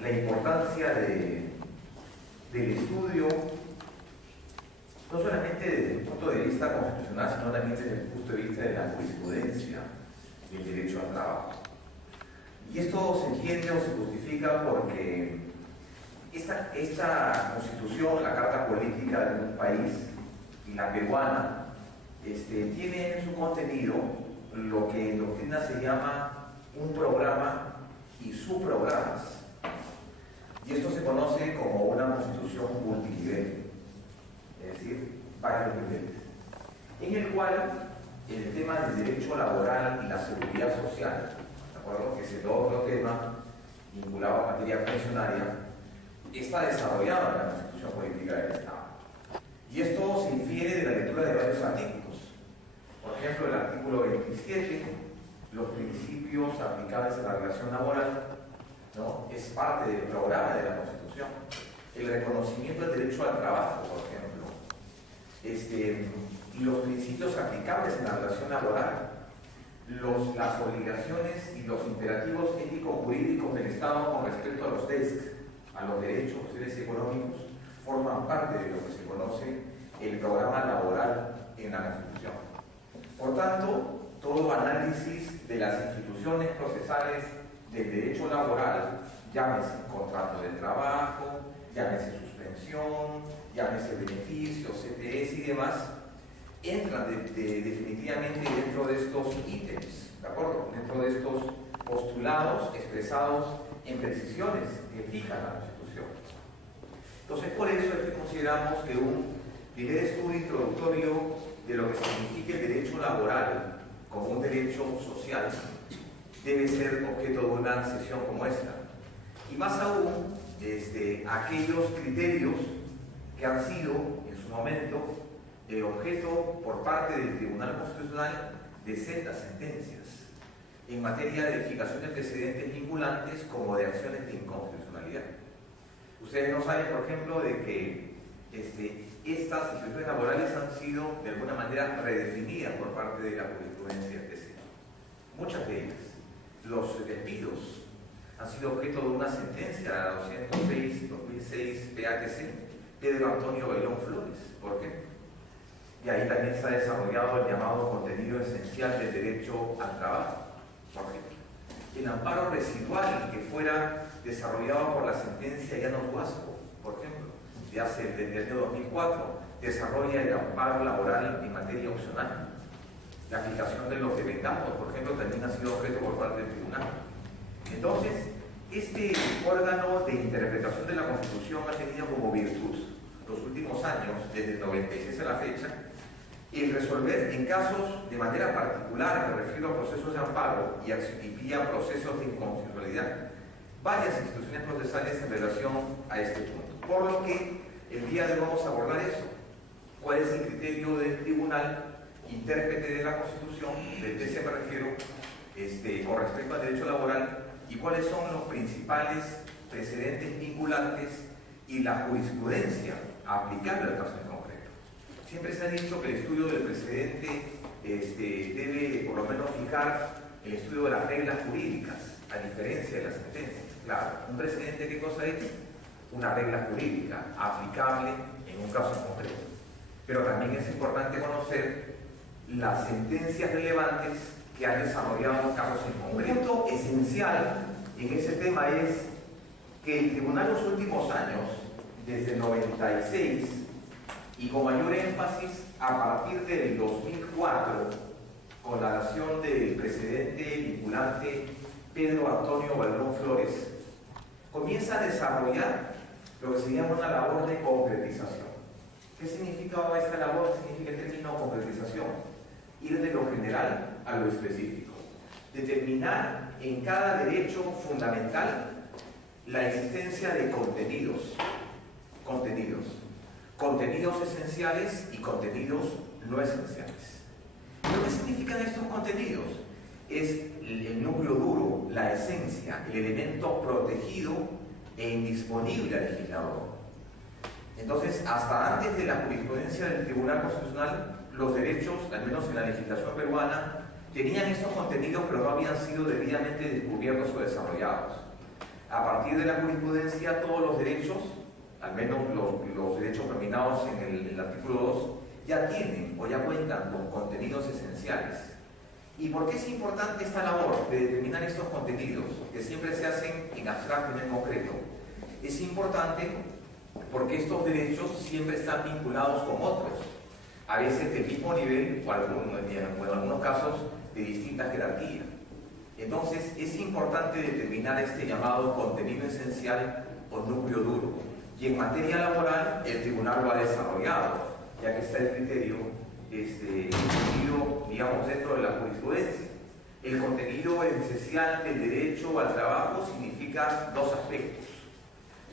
la importancia del estudio, no solamente desde el punto de vista constitucional, sino también desde el punto de vista de la jurisprudencia del derecho al trabajo. Y esto se entiende o se justifica porque esta constitución, la carta política de un país, y la peruana, tiene en su contenido lo que en doctrina se llama un programa y subprogramas. Y esto se conoce como una constitución multinivel, es decir, varios niveles, en el cual el tema del derecho laboral y la seguridad social, ¿de acuerdo?, que es el otro tema vinculado a materia pensionaria, está desarrollado en la Constitución Política del Estado. Y esto se infiere de la lectura de varios artículos. Por ejemplo, el artículo 27, los principios aplicables a la relación laboral, ¿no?, es parte del programa de la Constitución. El reconocimiento del derecho al trabajo, por ejemplo, los principios aplicables en la relación laboral, las obligaciones y los imperativos ético-jurídicos del Estado con respecto a los DESC, a los derechos sociales y económicos, forman parte de lo que se conoce el programa laboral en la Constitución. Por tanto, todo análisis de las instituciones procesales del derecho laboral, llámese contrato de trabajo, llámese suspensión, llámese beneficios, CTS y demás, entran definitivamente dentro de estos ítems, ¿de acuerdo?, dentro de estos postulados expresados en precisiones que fijan la Constitución. Entonces, por eso es que consideramos que un primer estudio introductorio de lo que significa el derecho laboral como un derecho social debe ser objeto de una sesión como esta. Y más aún, aquellos criterios que han sido, en su momento, objeto por parte del Tribunal Constitucional de sendas sentencias en materia de fijación de precedentes vinculantes como de acciones de inconstitucionalidad. Ustedes no saben, por ejemplo, de que estas instituciones laborales han sido de alguna manera redefinidas por parte de la jurisprudencia especial. Muchas de ellas. Los despidos han sido objeto de una sentencia, la 206-2006 PATC, Pedro Antonio Bailón Flores. ¿Por qué? Y ahí también se ha desarrollado el llamado contenido esencial del derecho al trabajo. Por ejemplo, el amparo residual que fuera desarrollado por la sentencia Llanos Huasco, por ejemplo, desde el año 2004, desarrolla el amparo laboral en materia opcional. La fijación de los devengados, por ejemplo, también ha sido objeto por parte del tribunal. Entonces, este órgano de interpretación de la Constitución ha tenido como virtud los últimos años, desde el 96 a la fecha, el resolver en casos de manera particular, me refiero a procesos de amparo y vía procesos de inconstitucionalidad, varias instituciones procesales en relación a este punto. Por lo que el día de hoy vamos a abordar eso. ¿Cuál es el criterio del tribunal intérprete de la Constitución, del que me refiero, con respecto al derecho laboral, y cuáles son los principales precedentes vinculantes y la jurisprudencia aplicable al caso en concreto? Siempre se ha dicho que el estudio del precedente debe por lo menos fijar el estudio de las reglas jurídicas, a diferencia de las sentencias. Claro, un precedente, ¿qué cosa es? Una regla jurídica aplicable en un caso en concreto. Pero también es importante conocer las sentencias relevantes que han desarrollado casos en concreto. Un punto esencial en ese tema es que el tribunal en los últimos años, desde el 96, y con mayor énfasis a partir del 2004, con la dación del precedente vinculante Pedro Antonio Bailón Flores, comienza a desarrollar lo que se llama una labor de concretización. ¿Qué significa esta labor? ¿Qué significa el término concretización? Ir de lo general a lo específico. Determinar en cada derecho fundamental la existencia de contenidos esenciales y contenidos no esenciales. ¿Lo que significan estos contenidos? Es el núcleo duro, la esencia, el elemento protegido e indisponible al legislador. Entonces, hasta antes de la jurisprudencia del Tribunal Constitucional, los derechos, al menos en la legislación peruana, tenían estos contenidos, pero no habían sido debidamente descubiertos o desarrollados. A partir de la jurisprudencia, todos los derechos, al menos los derechos terminados en el artículo 2, ya tienen o ya cuentan con contenidos esenciales. ¿Y por qué es importante esta labor de determinar estos contenidos, que siempre se hacen en abstracto y en concreto? Es importante porque estos derechos siempre están vinculados con otros, a veces del mismo nivel o en algunos casos de distinta jerarquía. Entonces es importante determinar este llamado contenido esencial o núcleo duro, y en materia laboral el tribunal lo ha desarrollado, ya que está el criterio incluido, digamos, dentro de la jurisprudencia. El contenido esencial del derecho al trabajo significa dos aspectos.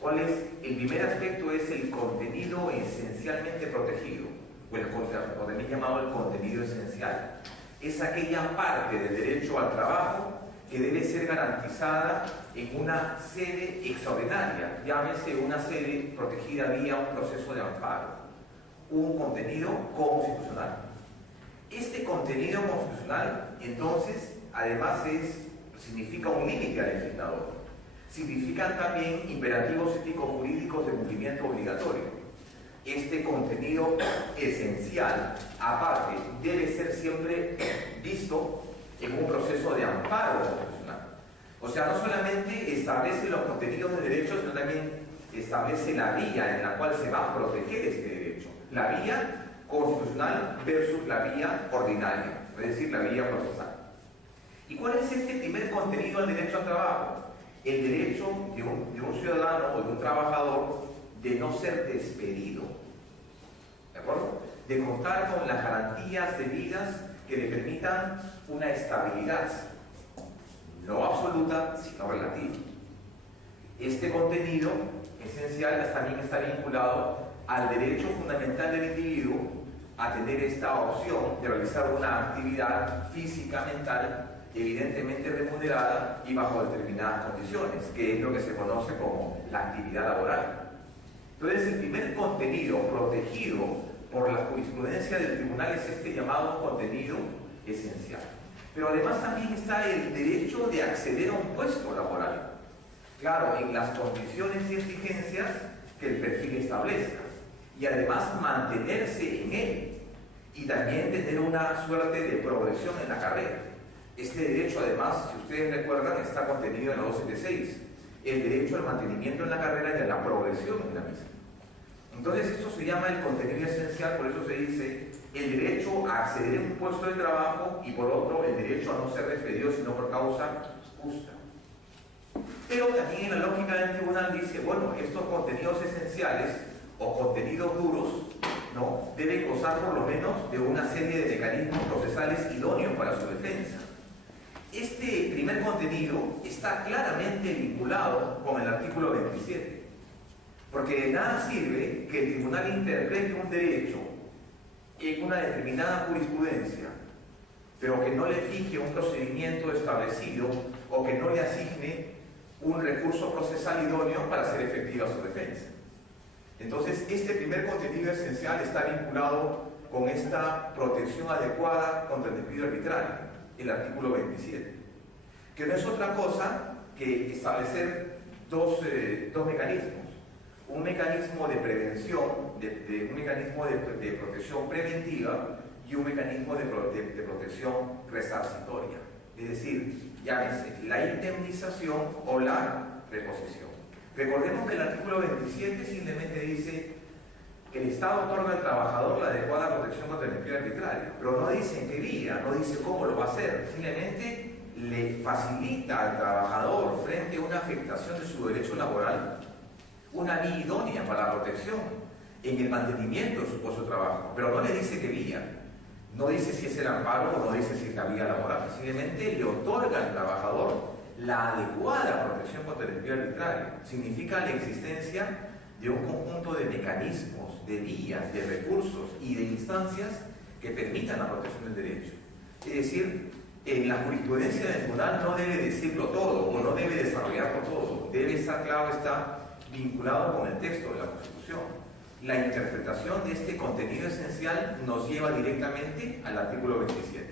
¿Cuál es? El primer aspecto es el contenido esencialmente protegido, o también llamado el contenido esencial. Es aquella parte del derecho al trabajo que debe ser garantizada en una sede extraordinaria, llámese una sede protegida vía un proceso de amparo, un contenido constitucional. Este contenido constitucional, entonces, además significa un límite al legislador. Significan también imperativos ético-jurídicos de cumplimiento obligatorio. Este contenido esencial, aparte, debe ser siempre visto en un proceso de amparo constitucional. O sea, no solamente establece los contenidos de derechos, sino también establece la vía en la cual se va a proteger este derecho. La vía constitucional versus la vía ordinaria, es decir, la vía procesal. ¿Y cuál es este primer contenido del derecho al trabajo? El derecho de un ciudadano o de un trabajador de no ser despedido, ¿de acuerdo? De contar con las garantías debidas que le permitan una estabilidad, no absoluta, sino relativa. Este contenido esencial también está vinculado al derecho fundamental del individuo a tener esta opción de realizar una actividad física, mental, evidentemente remunerada y bajo determinadas condiciones, que es lo que se conoce como la actividad laboral. Entonces, el primer contenido protegido por la jurisprudencia del tribunal es este llamado contenido esencial. Pero además también está el derecho de acceder a un puesto laboral. Claro, en las condiciones y exigencias que el perfil establezca. Y además mantenerse en él. Y también tener una suerte de progresión en la carrera. Este derecho, además, si ustedes recuerdan, está contenido en la 276. El derecho al mantenimiento en la carrera y a la progresión en la misma. Entonces esto se llama el contenido esencial, por eso se dice el derecho a acceder a un puesto de trabajo y por otro el derecho a no ser despedido sino por causa justa. Pero también en la lógica del tribunal dice, bueno, estos contenidos esenciales o contenidos duros, ¿no?, deben gozar por lo menos de una serie de mecanismos procesales idóneos para su defensa. Este primer contenido está claramente vinculado con el artículo 27. Porque de nada sirve que el tribunal interprete un derecho en una determinada jurisprudencia, pero que no le fije un procedimiento establecido o que no le asigne un recurso procesal idóneo para hacer efectiva su defensa. Entonces, este primer contenido esencial está vinculado con esta protección adecuada contra el despido arbitrario, el artículo 27, que no es otra cosa que establecer dos mecanismos. Un mecanismo de prevención, un mecanismo de protección preventiva y un mecanismo de protección resarcitoria. Es decir, llámese la indemnización o la reposición. Recordemos que el artículo 27 simplemente dice que el Estado otorga al trabajador la adecuada protección contra el despido arbitrario, pero no dice en qué vía, no dice cómo lo va a hacer, simplemente le facilita al trabajador frente a una afectación de su derecho laboral una vía idónea para la protección en el mantenimiento de su puesto de trabajo, pero no le dice qué vía, no dice si es el amparo o no dice si es la vía laboral, simplemente le otorga al trabajador la adecuada protección contra el despido arbitrario. Significa la existencia de un conjunto de mecanismos, de vías, de recursos y de instancias que permitan la protección del derecho. Es decir, en la jurisprudencia del tribunal no debe decirlo todo o no debe desarrollarlo todo, debe estar claro, está vinculado con el texto de la Constitución. La interpretación de este contenido esencial nos lleva directamente al artículo 27.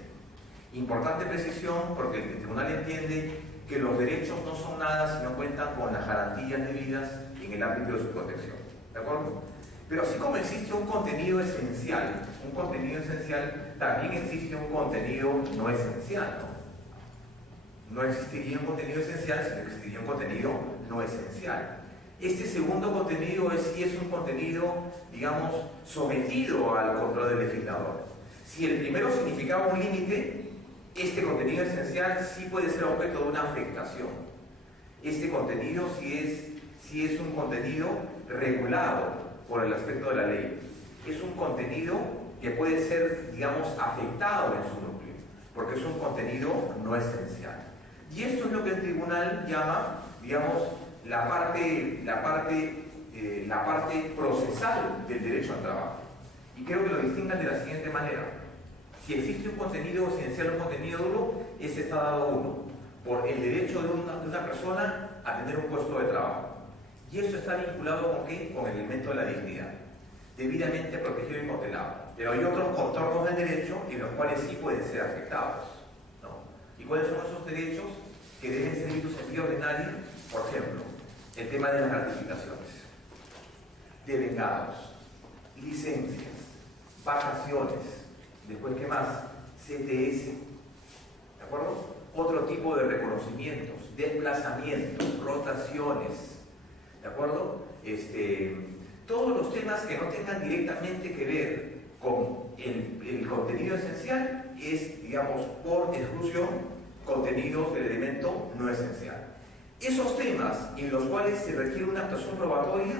Importante precisión porque el tribunal entiende que los derechos no son nada si no cuentan con las garantías debidas en el ámbito de su protección. ¿De acuerdo? Pero así como existe un contenido esencial, también existe un contenido no esencial, ¿no? No existiría un contenido esencial, sino que existiría un contenido no esencial. Este segundo contenido sí es un contenido, digamos, sometido al control del legislador. Si el primero significaba un límite, este contenido esencial sí puede ser objeto de una afectación. Este contenido sí es un contenido regulado por el aspecto de la ley. Es un contenido que puede ser, digamos, afectado en su núcleo, porque es un contenido no esencial. Y esto es lo que el tribunal llama, digamos, la parte procesal del derecho al trabajo. Y creo que lo distingan de la siguiente manera. Si existe un contenido esencial o un contenido duro, ese está dado uno, por el derecho de una persona a tener un puesto de trabajo. Y eso está vinculado ¿con qué? Con el elemento de la dignidad, debidamente protegido y cautelado. Pero hay otros contornos del derecho en los cuales sí pueden ser afectados, ¿no? ¿Y cuáles son esos derechos que deben ser vistos en vía ordinaria? Por ejemplo, el tema de las gratificaciones, devengados, licencias, vacaciones, después, ¿qué más? CTS, ¿de acuerdo? Otro tipo de reconocimientos, desplazamientos, rotaciones, ¿de acuerdo? Todos los temas que no tengan directamente que ver con el contenido esencial es, digamos, por exclusión, contenidos del elemento no esencial. Esos temas en los cuales se requiere una actuación probatoria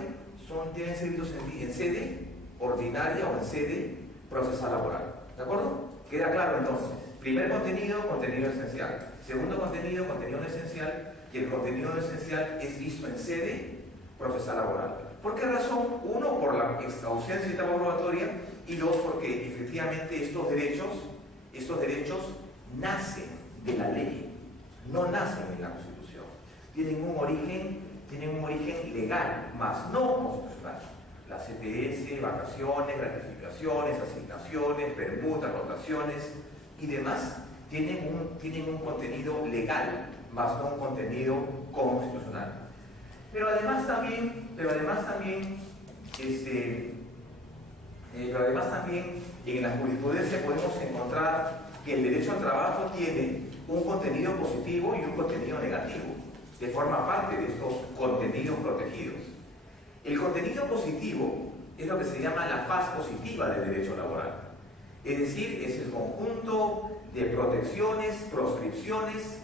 deben ser vistos en sede ordinaria o en sede procesal laboral. ¿De acuerdo? Queda claro entonces. Primer contenido, contenido esencial. Segundo contenido, contenido no esencial. Y el contenido no esencial es visto en sede procesal laboral. ¿Por qué razón? Uno, por la ausencia de etapa probatoria, y dos, porque efectivamente estos derechos nacen de la ley, no nacen en la Constitución. Tienen un origen legal, más no constitucional. Las CTS, vacaciones, gratificaciones, asignaciones, permutas, rotaciones y demás tienen un contenido legal, más no un contenido constitucional. Pero además también en la jurisprudencia podemos encontrar que el derecho al trabajo tiene un contenido positivo y un contenido negativo, que forma parte de estos contenidos protegidos. El contenido positivo es lo que se llama la faz positiva del derecho laboral. Es decir, es el conjunto de protecciones, proscripciones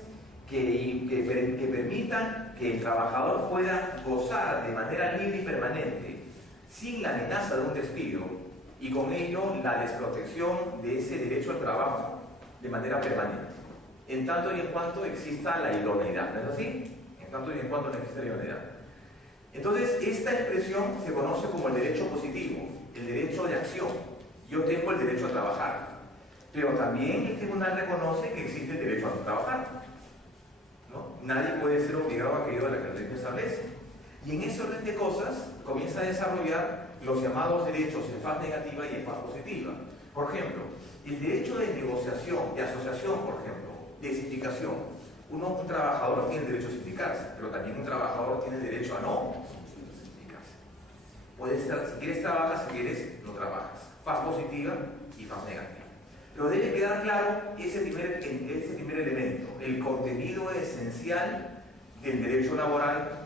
que permitan que el trabajador pueda gozar de manera libre y permanente, sin la amenaza de un despido, y con ello la desprotección de ese derecho al trabajo de manera permanente, en tanto y en cuanto exista la idoneidad. ¿No es así? En tanto y en cuanto no exista la idoneidad. Entonces, esta expresión se conoce como el derecho positivo, el derecho de acción. Yo tengo el derecho a trabajar, pero también el tribunal reconoce que existe el derecho a no trabajar, ¿no? Nadie puede ser obligado a aquello de la que la ley establece. Y en ese orden de cosas comienza a desarrollar los llamados derechos en faz negativa y en faz positiva. Por ejemplo, el derecho de negociación, de asociación, por ejemplo, de sindicación. Un trabajador tiene el derecho a sindicarse, pero también un trabajador tiene el derecho a no sindicarse. Puedes estar, si quieres trabajas, si quieres no trabajas. Faz positiva y faz negativa. Pero debe quedar claro ese primer elemento, el contenido esencial del derecho laboral